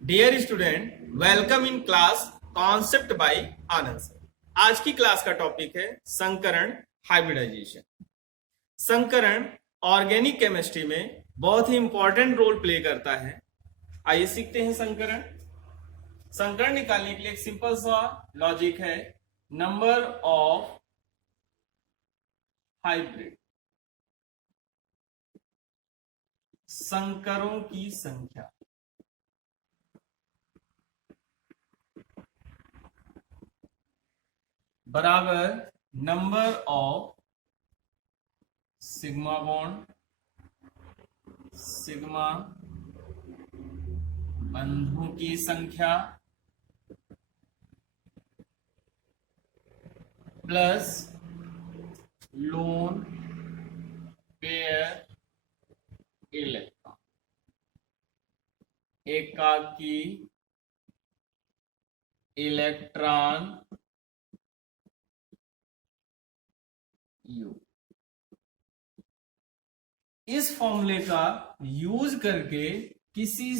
Dear student, welcome in class concept by Anand sir. आज की class का टॉपिक है संकरण हाइब्रिडाइजेशन। संकरण ऑर्गेनिक केमिस्ट्री में बहुत ही इंपॉर्टेंट रोल प्ले करता है। आइए सीखते हैं संकरण। संकरण निकालने के लिए एक सिंपल सा लॉजिक है, नंबर ऑफ हाइब्रिड, संकरों की संख्या बराबर number of sigma bond, sigma बंधुओं की संख्या प्लस लोन पेयर इलेक्ट्रॉन, एकाकी इलेक्ट्रॉन यू। इस फॉर्मूले का यूज करके किसी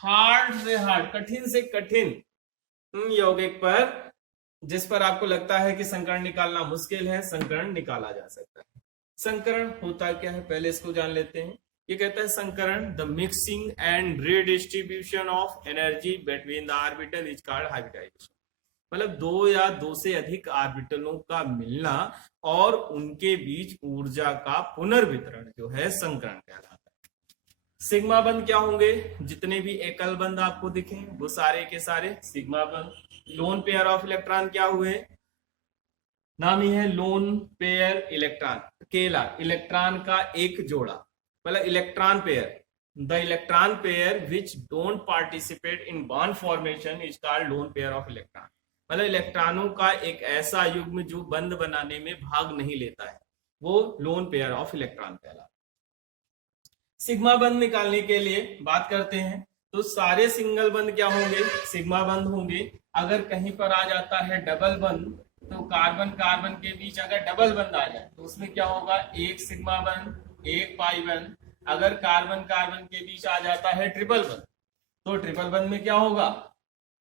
हार्ड से हार्ड, कठिन से कठिन यौगिक पर, जिस पर आपको लगता है कि संकरण निकालना मुश्किल है, संकरण निकाला जा सकता है। संकरण होता क्या है, पहले इसको जान लेते हैं। ये कहता है संकरण the mixing and redistribution of energy between the orbital is called hybridisation. मतलब दो या दो से अधिक ऑर्बिटलों का मिलना और उनके बीच ऊर्जा का पुनर्वितरण जो है संकरण कहलाता है। सिग्मा बंध क्या होंगे, जितने भी एकल बंध आपको दिखे वो सारे के सारे सिग्मा बंध। लोन पेयर ऑफ इलेक्ट्रॉन क्या हुए, नाम ही है लोन पेयर इलेक्ट्रॉन, अकेला इलेक्ट्रॉन का एक जोड़ा, मतलब electron pair. The electron pair which don't participate in bond formation is called lone pair of electron. मतलब इलेक्ट्रॉनों का एक ऐसा युग्म जो बंध बनाने में भाग नहीं लेता है, वो लोन पेयर ऑफ इलेक्ट्रॉन कहलाता है। सिग्मा बंध निकालने के लिए बात करते हैं तो सारे सिंगल बंध क्या होंगे, सिग्मा बंध होंगे। अगर कहीं पर आ जाता है डबल बंध, तो कार्बन कार्बन के बीच अगर डबल बंध आ जाए तो उसमें क्या होगा, एक सिग्मा बंध एक पाई बंध। अगर कार्बन कार्बन के बीच आ जाता है ट्रिपल बंध, तो ट्रिपल बंध में क्या होगा,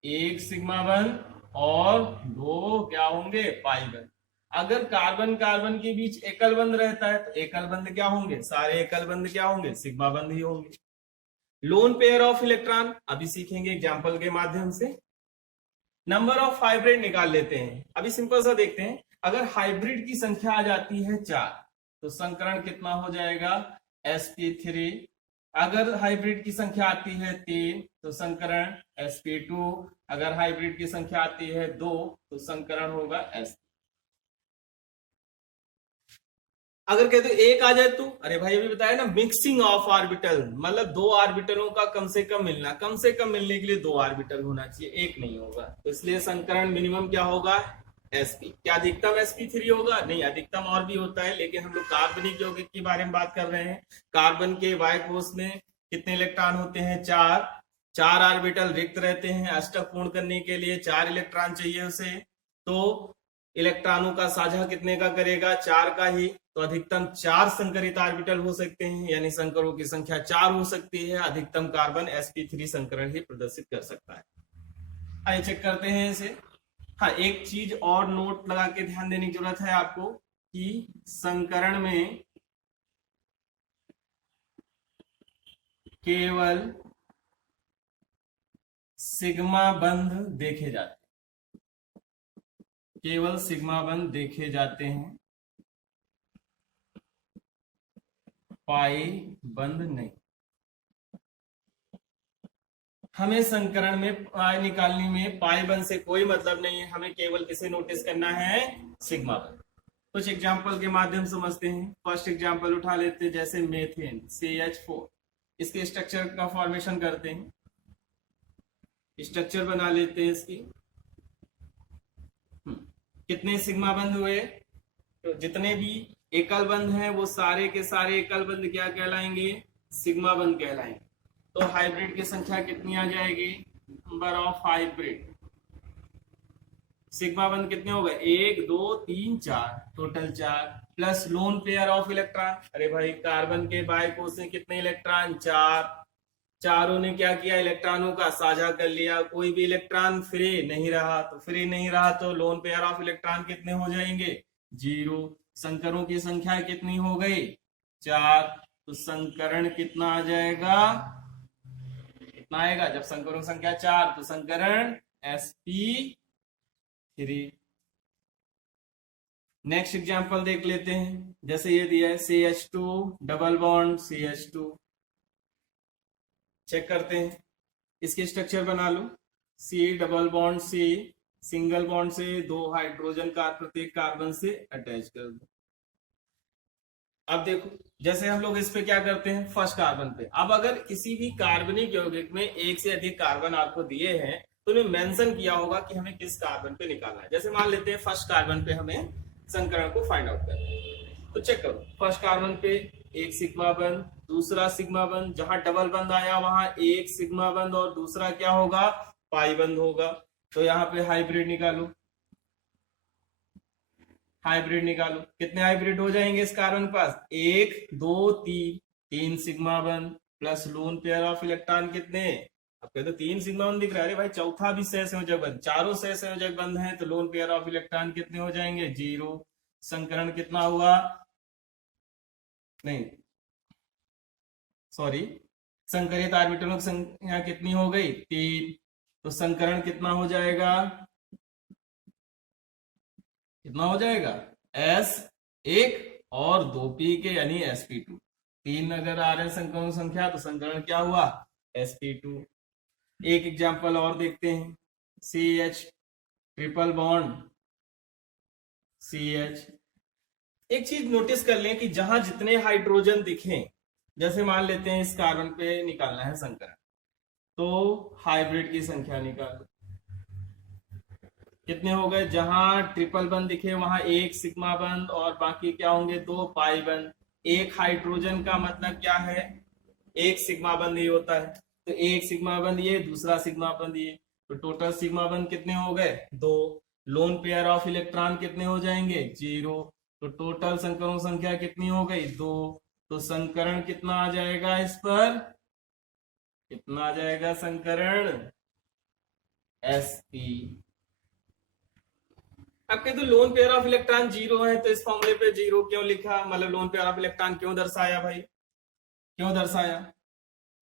एक सिग्मा बंध और दो क्या होंगे, पाई बंध। अगर कार्बन कार्बन के बीच एकल बंध रहता है तो एकल बंध क्या होंगे, सारे एकल बंध क्या होंगे, सिग्मा बंध ही होंगे। लोन पेयर ऑफ इलेक्ट्रॉन अभी सीखेंगे एग्जांपल के माध्यम से। नंबर ऑफ हाइब्रिड निकाल लेते हैं। अभी सिंपल सा देखते हैं, अगर हाइब्रिड की संख्या आ जाती है 4 तो संकरण कितना हो जाएगा, sp3। अगर हाइब्रिड की संख्या आती है 3 तो संकरण sp2। अगर हाइब्रिड की संख्या आती है 2 तो संकरण होगा sp। अगर कहते एक आ जाए तो, अरे भाई अभी बताया ना, मिक्सिंग ऑफ ऑर्बिटल, मतलब दो ऑर्बिटलों का कम से कम मिलना, कम से कम मिलने के लिए दो ऑर्बिटल होना चाहिए, एक नहीं होगा, तो इसलिए संकरण मिनिमम क्या होगा, sp। क्या अधिकतम sp3 होगा, नहीं, अधिकतम और भी होता है, लेकिन हम लोग कार्बनिक यौगिक के बारे में बात कर रहे हैं। कार्बन के वाई कोष में कितने इलेक्ट्रॉन होते हैं, 4। 4 ऑर्बिटल रिक्त रहते हैं, अष्टक पूर्ण करने के लिए 4 इलेक्ट्रॉन चाहिए उसे, तो इलेक्ट्रॉनों का साझा कितने का करेगा, 4 का ही, तो अधिकतम 4 संकरित ऑर्बिटल हो सकते हैं, यानी संकरों की संख्या 4 हो सकती है। अधिकतम कार्बन sp3 संकरण ही प्रदर्शित कर सकता है। आइए चेक करते हैं इसे। हाँ, एक चीज और नोट लगा के ध्यान देने की जरूरत है आपको कि संकरण में केवल सिग्मा बंध देखे जाते हैं, केवल सिग्मा बंध देखे जाते हैं, पाई बंध नहीं। हमें संकरण में पाई निकालने में पाई बंध से कोई मतलब नहीं है, हमें केवल किसे नोटिस करना है, सिग्मा बंध। कुछ एग्जांपल के माध्यम समझते हैं। फर्स्ट एग्जांपल उठा लेते हैं, जैसे मेथेन CH4, इसके स्ट्रक्चर का फॉर्मेशन करते हैं, स्ट्रक्चर बना लेते हैं इसकी। कितने सिग्मा बंध हुए, तो जितने भी एकल बंध हैं वो सारे के सारे एकल बंध क्या कहलाएंगे, सिग्मा बंध कहलाएंगे। तो हाइब्रिड की संख्या कितनी आ जाएगी, नंबर ऑफ हाइब्रिड, सिग्मा बंध कितने हो गए, 1 2 3 4, total 4, plus lone pair of electron. अरे भाई कार्बन के बाई कोष में कितने इलेक्ट्रॉन, 4, चारों ने क्या किया, इलेक्ट्रॉनों का साझा कर लिया, कोई भी इलेक्ट्रॉन फ्री नहीं रहा, तो फ्री नहीं रहा तो लोन पेयर ऑफ इलेक्ट्रॉन कितने हो जाएंगे, 0। संकरों की संख्या कितनी हो गई, 4। तो संकरण कितना आ जाएगा, कितना आएगा, जब संकरों की संख्या 4 तो संकरण sp3। नेक्स्ट एग्जांपल देख लेते हैं, जैसे ये दिया है CH2 double bond CH2। Check करते हैं, इसकी स्ट्रक्चर बना लो, C double bond C, single bond से 2 हाइड्रोजन का प्रत्येक कार्बन से अटैच कर दो। अब देखो, जैसे हम लोग इस पे क्या करते हैं, फर्स्ट कार्बन पे, अब अगर किसी भी कार्बनिक यौगिक में एक से अधिक कार्बन आपको दिए हैं तो उन्हें मेंशन किया होगा कि हमें किस कार्बन पे निकालना है। जैसे मान लेते हैं फर्स्ट कार्बन पे हमें संकरण को फाइंड आउट करना है, तो चेक करो, फर्स्ट कार्बन पे एक सिग्मा बंध, दूसरा सिग्मा बंध, जहां डबल बंध आया वहां एक सिग्मा बंध और दूसरा क्या होगा, पाई बंध होगा। तो यहाँ पे हाइब्रिड निकालो, हाइब्रिड निकालो, कितने हाइब्रिड हो जाएंगे इस कार्बन के पास, 1 2 3, 3 सिग्मा बंध plus lone pair of electron कितने, अब कहते तो 3 सिग्मा बंध दिख रहा है, अरे भाई चौथा भी सहसंयोजक बंध, चारों सहसंयोजक बंध हैं तो लोन पेयर ऑफ इलेक्ट्रॉन कितने हो जाएंगे, 0। संकरण कितना हुआ, नहीं सॉरी, संकरित ऑर्बिटलों की संख्या कितनी हो गई, 3। तो संकरण कितना हो जाएगा, कितना हो जाएगा, S1 और 2p के यानी sp2। 3 अगर आ रहे हैं संकरण संख्या तो संकरण क्या हुआ, sp2। एक एग्जांपल और देखते हैं, CH ट्रिपल बॉन्ड CH। एक चीज नोटिस कर लें कि जहां जितने हाइड्रोजन दिखें, जैसे मान लेते हैं इस कार्बन पे निकालना है संकरण, तो हाइब्रिड की संख्या निकालो, कितने हो गए, जहां ट्रिपल बंद दिखे वहां एक सिग्मा बंद और बाकी क्या होंगे, 2 पाई बंद। एक हाइड्रोजन का मतलब क्या है, एक सिग्मा बंद ही होता है, तो एक सिग्मा बंद ये, दूसरा सिग्मा बंद ये, तो टोटल सिग्मा बंद कितने हो गए, 2। लोन पेयर ऑफ इलेक्ट्रॉन कितने हो जाएंगे, 0। तो टोटल संकरों संख्या कितनी हो गई, 2। तो संकरण कितना आ जाएगा, इस पर कितना आ जाएगा संकरण, sp। अब कह तो लोन पेयर ऑफ इलेक्ट्रॉन 0 है, तो इस फॉर्मूले पे 0 क्यों लिखा, मतलब लोन पेयर ऑफ इलेक्ट्रॉन क्यों दर्शाया भाई, क्यों दर्शाया,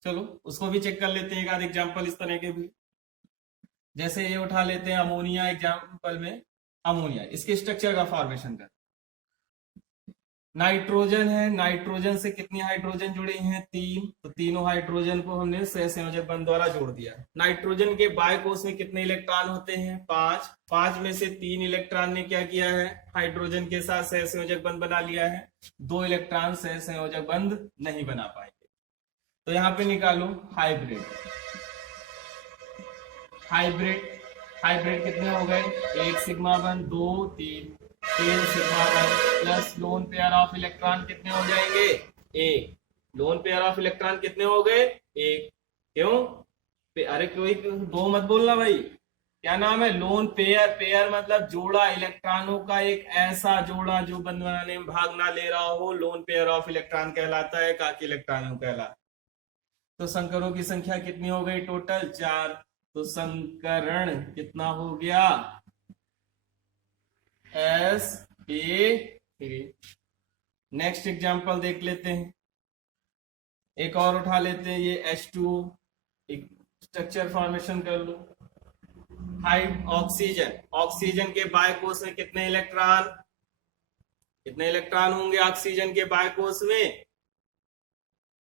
चलो उसको भी चेक कर लेते हैं, एक आध एग्जांपल इस तरह के भी। जैसे ये उठा लेते हैं अमोनिया, एग्जांपल में अमोनिया, इसके स्ट्रक्चर का फॉर्मेशन कर, नाइट्रोजन है, नाइट्रोजन से कितनी हाइड्रोजन जुड़े हैं, 3, तो तीनों हाइड्रोजन को हमने सहसंयोजक बंध द्वारा जोड़ दिया। नाइट्रोजन के बाय कोष में कितने इलेक्ट्रॉन होते हैं, 5, 5 में से 3 इलेक्ट्रॉन ने क्या किया है, हाइड्रोजन के साथ सहसंयोजक बंध बना लिया है, 2 इलेक्ट्रॉन सहसंयोजक बंध नहीं बना पाएंगे। तो यहाँ पे निकालो हाइब्रिड, हाइब्रिड हाइब्रिड कितने हो गए, 1 सिग्मा बंध, 2 3, 3 सिग्मा बंध plus lone pair of electron कितने हो जाएंगे, 1। लोन पेयर ऑफ इलेक्ट्रॉन कितने हो गए, 1। क्यों, अरे कोई 2 मत बोलना भाई, क्या नाम है, लोन पेयर, पेयर मतलब जोड़ा, इलेक्ट्रॉनों का एक ऐसा जोड़ा जो बंध बनाने में भाग ना ले रहा हो, लोन पेयर ऑफ इलेक्ट्रॉन कहलाता है, काकी इलेक्ट्रॉनों कहलाता है। तो संकरों की संख्या कितनी हो गई, टोटल 4। तो संकरण कितना हो गया, sp3। नेक्स्ट एग्जांपल देख लेते हैं, एक और उठा लेते हैं, ये H2, एक स्ट्रक्चर फॉर्मेशन कर लो। हाई ऑक्सीजन, ऑक्सीजन के बाय कोष में कितने इलेक्ट्रॉन, कितने इलेक्ट्रॉन होंगे ऑक्सीजन के बाय कोष में,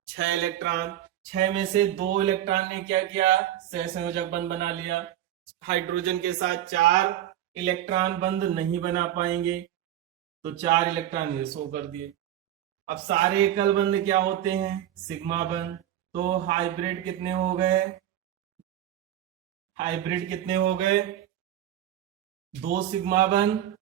6 इलेक्ट्रॉन। 6 में से 2 इलेक्ट्रॉन ने क्या किया, सहसंयोजक बंध बना लिया, हाइड्रोजन के साथ 4 इलेक्ट्रॉन बंध नहीं बना पाएंगे, तो 4 इलेक्ट्रॉन ये शो कर दिए। अब सारे एकल बंध क्या होते हैं, सिग्मा बंध, तो हाइब्रिड कितने हो गए, हाइब्रिड कितने हो गए, 2 सिग्मा बंध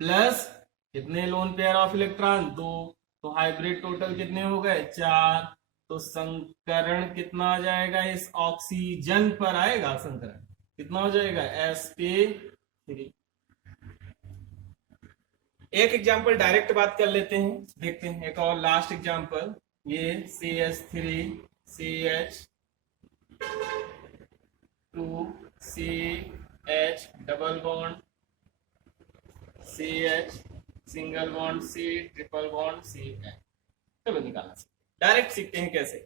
प्लस कितने लोन पेयर ऑफ इलेक्ट्रॉन, 2। तो हाइब्रिड टोटल कितने हो गए, 4। तो संकरण कितना आ जाएगा, इस ऑक्सीजन पर आएगा संकरण कितना हो जाएगा, sp3। एक एग्जांपल डायरेक्ट बात कर लेते हैं, देखते हैं एक और लास्ट एग्जांपल, ये CH3CH 2CH double bond CH single bond C triple bond CH। चलो निकालना सीखते, डायरेक्ट सीखते हैं कैसे।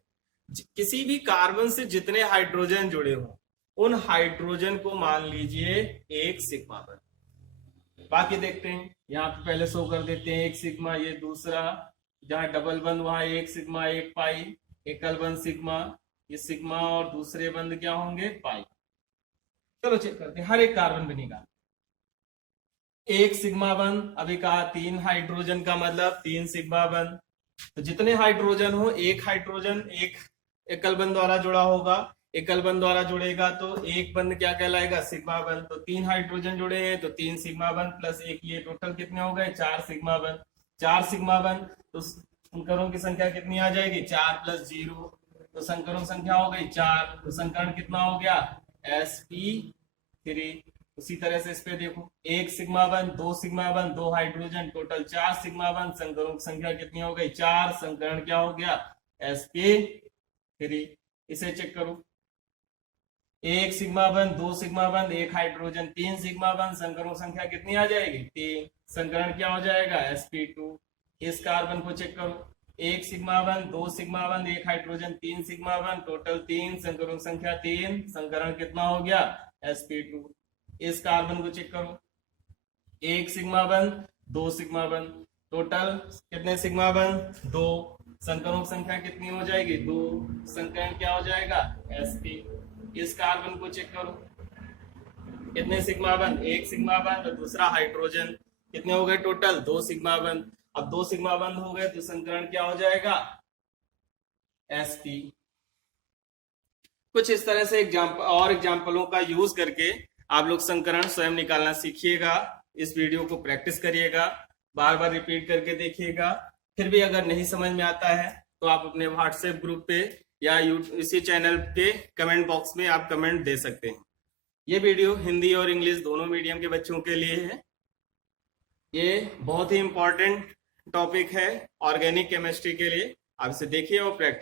किसी भी कार्बन से जितने हाइड्रोजन जुड़े हों उन हाइड्रोजन को मान लीजिए एक सिग्मा बंध। बाकी देखते हैं, यहाँ पे पहले शो कर देते हैं एक सिग्मा, ये दूसरा, जहां डबल बंद वहां एक सिग्मा एक पाई, एकल बंद सिग्मा, ये सिग्मा और दूसरे बंद क्या होंगे पाई। चलो चेक करते हैं, हर एक कार्बन पे निकाल एक सिग्मा बंद। अभी कहा 3 हाइड्रोजन का मतलब 3 सिग्मा बंद। तो जितने हाइड्रोजन हो एक हाइड्रोजन एक एकल बंद द्वारा जुड़ा होगा, एकल बंद द्वारा जुड़ेगा तो एक बंद क्या कहलाएगा सिग्मा बंद। तो 3 हाइड्रोजन जुड़े हैं तो 3 सिग्मा बंद प्लस एक, ये टोटल कितने हो गए 4 सिग्मा बंद। 4 सिग्मा बंद तो संकरों की संख्या कितनी आ जाएगी 4 + 0, तो संकरों संख्या हो गई 4, तो संकरण कितना हो गया sp3। उसी तरह से इस पे देखो, एक सिग्मा बंद 2 सिग्मा बंद 2 हाइड्रोजन, टोटल 4 सिग्मा बंद, संकरों की संख्या कितनी हो गई 4, संकरण क्या हो गया sp3। इसे चेक करो, एक सिग्मा बंद 2 सिग्मा बंद एक हाइड्रोजन 3 सिग्मा बंद, संकरों संख्या कितनी आ जाएगी 3, संकरण क्या हो जाएगा sp2। इस कार्बन को चेक करो, एक सिग्मा बंद 2 सिग्मा बंद एक हाइड्रोजन 3 सिग्मा बंद, टोटल 3, संकरों संख्या 3, संकरण कितना हो गया sp2। इस कार्बन को चेक करो, एक सिग्मा बंद 2 सिग्मा बंद, टोटल कितने सिग्मा बंद 2, संकरों संख्या कितनी हो जाएगी 2, संकरण क्या हो जाएगा sp। इस कार्बन को चेक करो, कितने सिग्मा बंद एक सिग्मा बंद और दूसरा हाइड्रोजन, कितने हो गए टोटल 2 सिग्मा बंद। अब 2 सिग्मा बंद हो गए तो संकरण क्या हो जाएगा sp। कुछ इस तरह से एग्जाम्पलों का यूज करके आप लोग संकरण स्वयं निकालना सीखिएगा। इस वीडियो को प्रैक्टिस करिएगा, बार बार रिपीट करके देखिएगा। फिर भी अगर नहीं समझ में आता है तो आप अपने व्हाट्सएप ग्रुप पे या इसी चैनल के कमेंट बॉक्स में आप कमेंट दे सकते हैं। ये वीडियो हिंदी और इंग्लिश दोनों मीडियम के बच्चों के लिए है। ये बहुत ही इंपॉर्टेंट टॉपिक है ऑर्गेनिक केमिस्ट्री के लिए। आप इसे देखिए और प्रैक्टिस